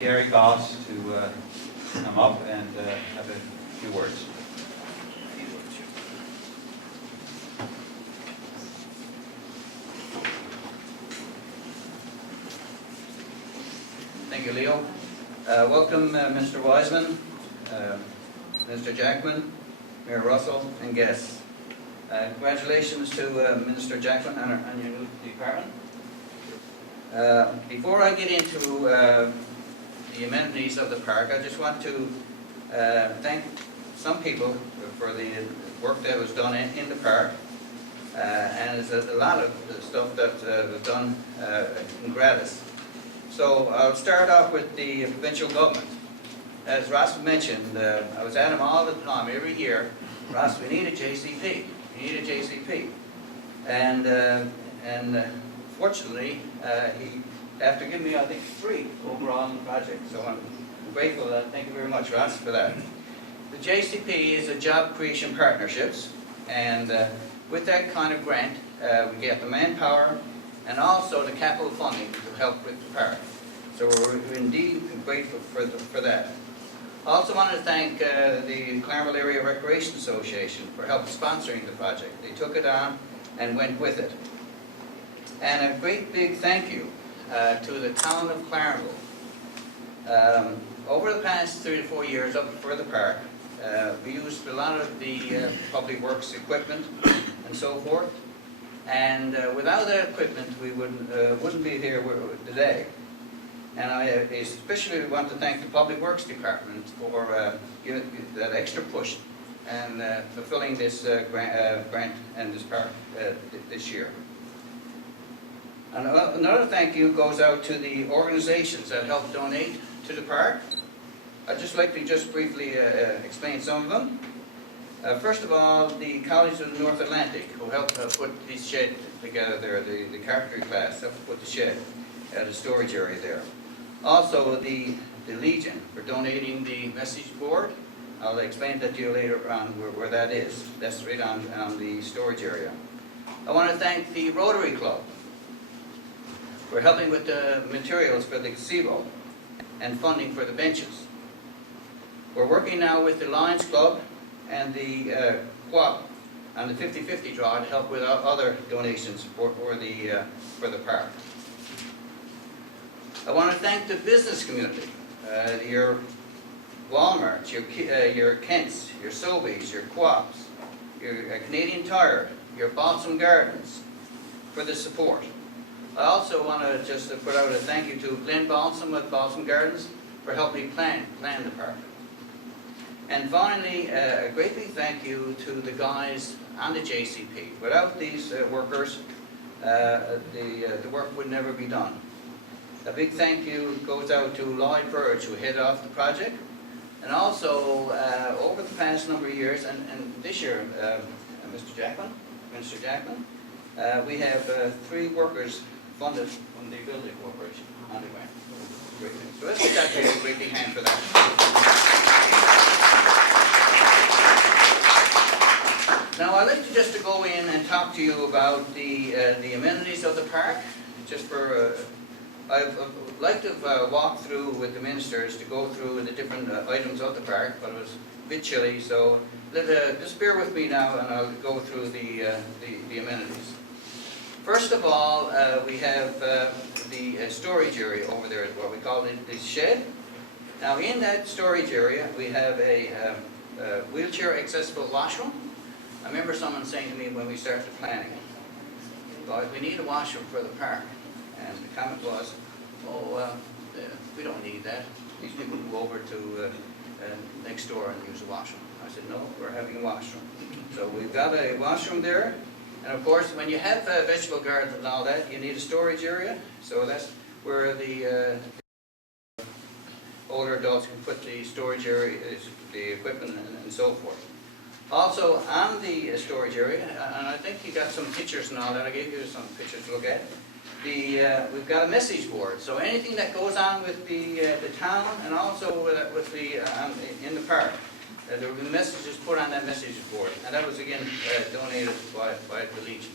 Garry Gosse to come up and have a few words. Thank you, Leo. Welcome, Mr. Wiseman, Mr. Jackman, Mayor Russell, and guests. Congratulations to Minister Jackman and your new department. Before I get into the amenities of the park, I just want to thank some people for the work that was done in the park. And there's a lot of stuff that was done in gratis. So I'll start off with the provincial government. As Ross mentioned, I was at him all the time, every year. Ross, we need a JCP. We need a JCP. And fortunately, he, after giving me, I think, 3 overall on the project. So I'm grateful. Thank you very much, Ross, for that. The JCP is a job creation partnerships, and with that kind of grant, we get the manpower and also the capital funding to help with the park. So we're indeed grateful for that. I also want to thank the Clarenville Area Recreation Association for help sponsoring the project. They took it on and went with it. And a great big thank you to the town of Clarenville. Over the past 3 to 4 years up for the park, we used a lot of the public works equipment and so forth. And without that equipment, we wouldn't be here today. And I especially want to thank the Public Works Department for giving that extra push and fulfilling this grant and this park this year. And another thank you goes out to the organizations that helped donate to the park. I'd just like to briefly explain some of them. First of all, the College of the North Atlantic, who helped put this shed together there, the carpentry class helped put the shed at the storage area there. Also, the Legion for donating the message board. I'll explain that to you later on where that is. That's right on the storage area. I want to thank the Rotary Club for helping with the materials for the gazebo and funding for the benches. We're working now with the Lions Club and the Co-op on the 50-50 draw to help with other donations for the park. I want to thank the business community, your Walmarts, your Kents, your Sobeys, your Co-ops, your Canadian Tire, your Balsam Gardens for the support. I also want to just put out a thank you to Glenn Balsam with Balsam Gardens for helping plan the park. And finally, a great big thank you to the guys on the JCP. Without these workers, the work would never be done. A big thank you goes out to Lloyd Burge, who headed off the project. And also, over the past number of years, and this year, Minister Jackman, we have 3 workers funded from the Building Corporation on the grant. Great thing. So let's give that a great big hand for that. Now I'd like to just to go in and talk to you about the amenities of the park. Just for, I'd like to walk through with the ministers to go through the different items of the park, but it was a bit chilly, so just bear with me now and I'll go through the amenities. First of all, we have the storage area over there, what we call the shed. Now in that storage area, we have a wheelchair accessible washroom. I remember someone saying to me when we started planning, "Guys, we need a washroom for the park." And the comment was, "Oh, we don't need that. These people can go over to next door and use a washroom." I said, "No, we're having a washroom." So we've got a washroom there. And of course, when you have vegetable gardens and all that, you need a storage area. So that's where the older adults can put the storage area, the equipment, and so forth. Also, on the storage area, and I think you got some pictures and all that. I gave you some pictures to look at. We've got a message board. So anything that goes on with the town and also with in the park. There will be messages put on that message board, and that was again donated by the Legion.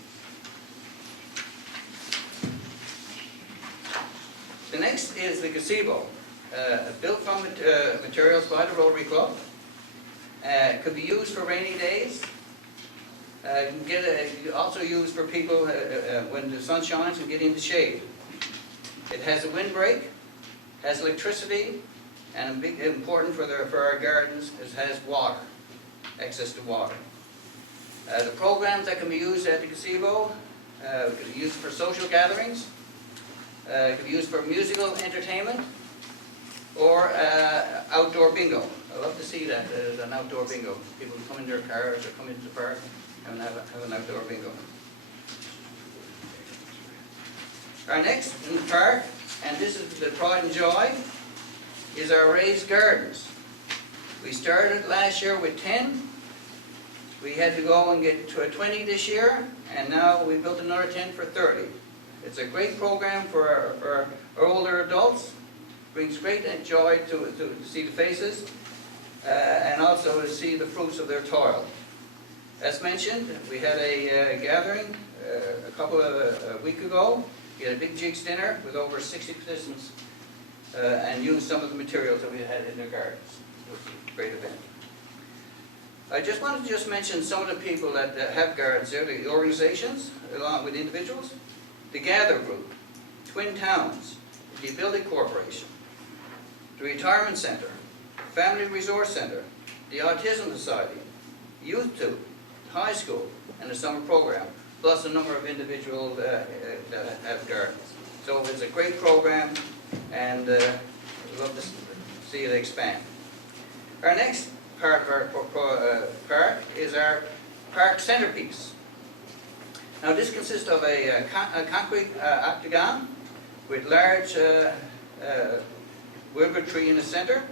The next is the gazebo. built from materials by the Rotary Club. Could be used for rainy days. Also used for people when the sun shines and get in the shade. It has a windbreak, has electricity, and important for our gardens, it has water, access to water. The programs that can be used at the gazebo could be used for social gatherings, could be used for musical entertainment, or outdoor bingo. I love to see that as an outdoor bingo. People come in their cars or come into the park and have an outdoor bingo. Our next in the park, and this is the pride and joy, is our raised gardens. We started last year with 10. We had to go and get to a 20 this year, and now we built another 10 for 30. It's a great program for our older adults. Brings great joy to see the faces and also to see the fruits of their toil. As mentioned, we had a gathering a week ago. We had a big jigs dinner with over 60 participants and used some of the materials that we had in their gardens. It was a great event. I just wanted to mention some of the people that have gardens there, the organizations, along with individuals. The Gather Group, Twin Towns, the Ability Corporation, the Retirement Center, Family Resource Center, the Autism Society, Youth Tube, High School, and the summer program, plus a number of individuals that have gardens. So it's a great program, and we'd love to see it expand. Our next part of our park is our park centerpiece. Now this consists of a concrete octagon with large willow tree in the center.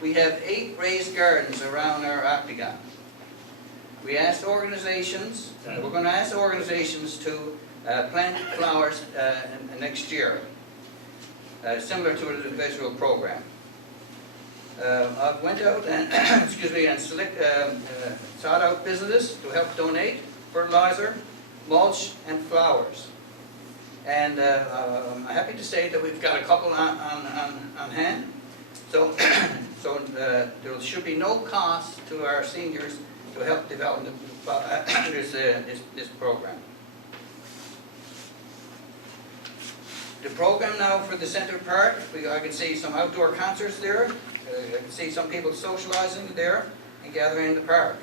We have 8 raised gardens around our octagon. We asked organizations, we're going to ask organizations to plant flowers next year, similar to the visual program. I went out and and sought out businesses to help donate fertilizer, mulch, and flowers. And I'm happy to say that we've got a couple on hand. So, there should be no cost to our seniors to help develop this program. The program now for the Center Park, I can see some outdoor concerts there. I can see some people socializing there and gathering in the park.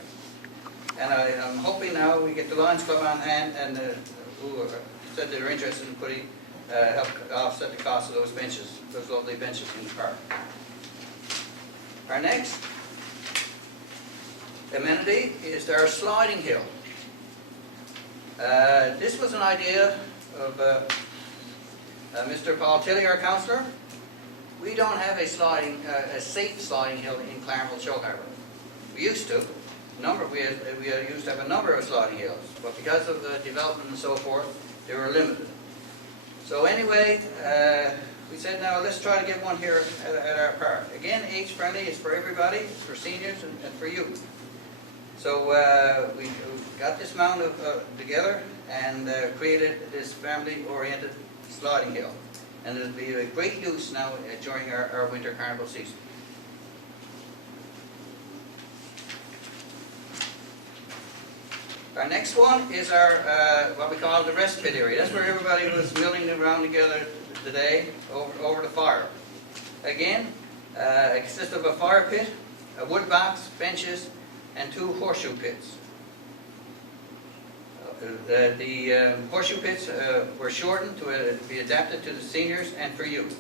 And I'm hoping now we get the Lions Club on hand and who said they're interested in putting help offset the cost of those benches, those lovely benches in the park. Our next amenity is our sliding hill. This was an idea of Mr. Paul Tilley, our councillor. We don't have a safe sliding hill in Clarenville Show Harbour. We used to. We used to have a number of sliding hills, but because of the development and so forth, they were limited. So anyway, we said, now let's try to get one here at our park. Again, age friendly, it's for everybody, it's for seniors and for youth. So we got this mound together and created this family-oriented sliding hill. And it'll be a great use now during our winter carnival season. Our next one is our, what we call the rest pit area. That's where everybody was milling around together today over the fire. Again, it consists of a fire pit, a wood box, benches, and 2 horseshoe pits. The horseshoe pits were shortened to be adapted to the seniors and for youth.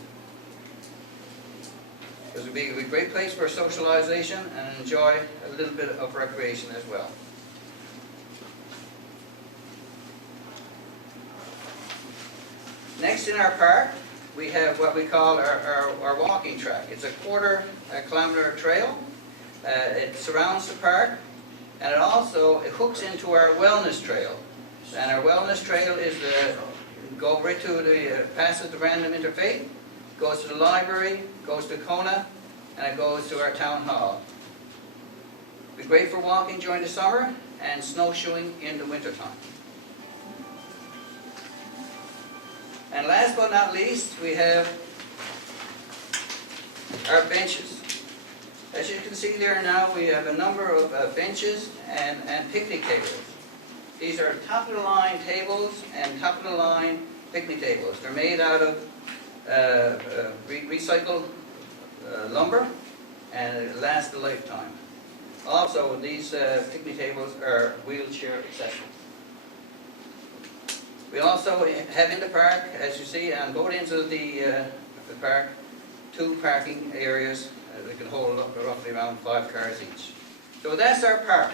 This would be a great place for socialization and enjoy a little bit of recreation as well. Next in our park, we have what we call our walking track. It's a quarter-kilometer trail. It surrounds the park, and it hooks into our wellness trail. And our wellness trail is go right to passes the random interfaith, goes to the library, goes to Kona, and it goes to our town hall. It'd be great for walking during the summer and snowshoeing in the wintertime. And last but not least, we have are benches. As you can see there now, we have a number of benches and picnic tables. These are top-of-the-line tables and top-of-the-line picnic tables. They're made out of recycled lumber, and it lasts a lifetime. Also, these picnic tables are wheelchair accessible. We also have in the park, as you see, on both ends of the park, 2 parking areas that can hold up roughly around 5 cars each. So that's our park.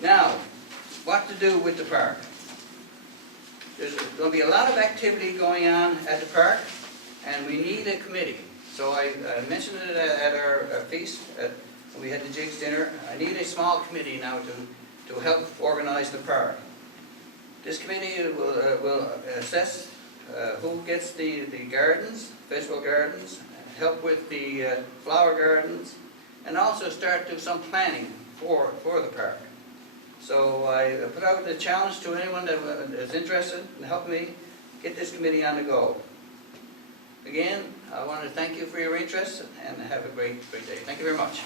Now, what to do with the park? There's going to be a lot of activity going on at the park, and we need a committee. So I mentioned it at our feast. We had the Jigs dinner. I need a small committee now to help organize the park. This committee will assess who gets the gardens, vegetable gardens, help with the flower gardens, and also start to do some planning for the park. So I put out the challenge to anyone that is interested in helping me get this committee on the go. Again, I want to thank you for your interest and have a great day. Thank you very much.